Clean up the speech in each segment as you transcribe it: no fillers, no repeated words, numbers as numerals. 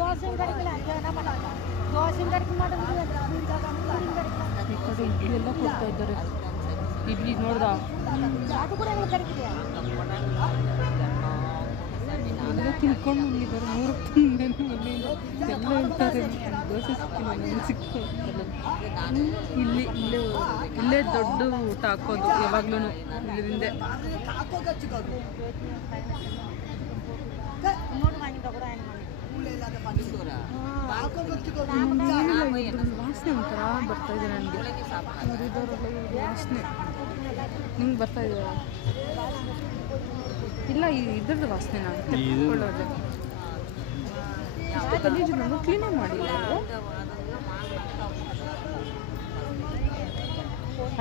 தோசையும் கிடைக்கல, அங்கே என்ன பண்ணாங்க, தோசையும் கிடைக்க மாட்டேங்குது, ಇಡ್ಲಿ ಎಲ್ಲ ಕೊಡ್ತಾ ಇದ್ದಾರೆ. ಇಡ್ಲಿ ನೋಡ್ದ ಅದು ಕೂಡ ಎங்களுக்கு கிடைக்குது. ಎಲ್ಲ ತಿಳ್ಕೊಂಡು ಬಂದಿದ್ದಾರೆ. 3 ಮನೆಯಿಂದ ಎಲ್ಲ ಹೇಳ್ತಾರೆ ದೋಸೆ ಸಿಕ್ಕಿಲ್ಲ, ನನಗೆ ಸಿಕ್ತು. ಇಲ್ಲೇ ದೊಡ್ಡ ಊಟ ಹಾಕೋದು ಯಾವಾಗ್ಲೂ ಇಲ್ಲಿಂದ. ವಾಸನೆ ಒಂಥರ ಬರ್ತಾ ಇದೆ ನನಗೆ. ವಾಸನೆ ನಿಮ್ಗೆ ಬರ್ತಾ ಇದೆ? ಇಲ್ಲ, ಇದ್ರದ್ದು ವಾಸನೆ ನಾನು ತೆಗೆದುಕೊಳ್ಳೋದು. ಗಲೀಜು ನಾನು ಕ್ಲೀನೇ ಮಾಡಿಲ್ಲ.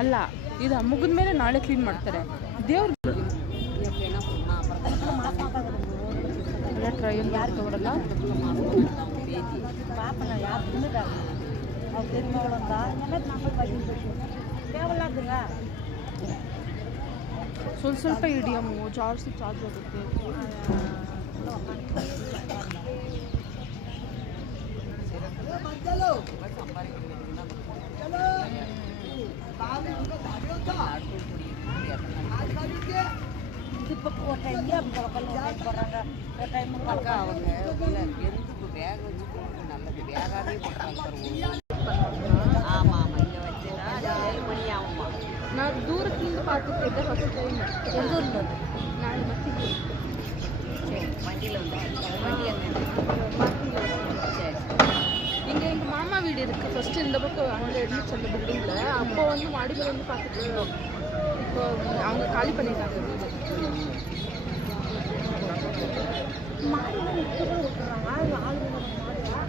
ಅಲ್ಲ, ಇದು ಮುಗಿದ ಮೇಲೆ ನಾಳೆ ಕ್ಲೀನ್ ಮಾಡ್ತಾರೆ. ದೇವ್ರ ಎಲ್ಲ ಟ್ರಯಲ್ ಮಾಡ್ತವ್ರಲ್ಲ. ಸ್ವಲ್ಪ ಇಡಿಯಮ್ಮು ಜಾಸ್ತಿ ಚಾರ್ಜ್ ಆಗುತ್ತೆ. நான் தூரத்துலேருந்து பார்த்துட்டு இருக்கேன். ஃபஸ்ட் டைம் எந்த ஊரில் நான் மத்தியில் வண்டியில் இங்கே எங்கள் மாமா வீடு இருக்குது. ஃபஸ்ட்டு இந்த பக்கம் அங்கே இருந்துச்சு அந்த பில்டிங்கில். அப்போ வந்து மாடியில் வந்து பார்த்துட்டு இருந்தோம். இப்போ அவங்க காலி பண்ணிட்டாங்க வீடு.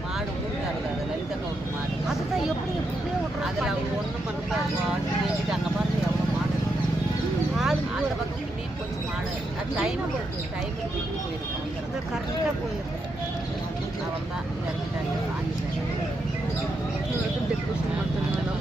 மாடு ஊருக்காரங்க லலிதா ஒரு மாடு அதுதான் எப்படி எப்படியே அதில் அவங்க ஒன்றும் பண்ணுறது மேய்ச்சிட்டு அங்கே பாருங்க எவ்வளோ மாடு ஆள் அந்த பக்கம் நீர் கொஞ்சம் மாடு அது டைமுக்கு வீட்டுக்கு போயிருக்கோம். கரெக்டாக போயிருக்கோம். அவன் தான் இறங்கிட்டாங்க. ಡೆಕೋರೇಷನ್ ಮಾಡ್ತಾರೆ ಮೇಡಮ್.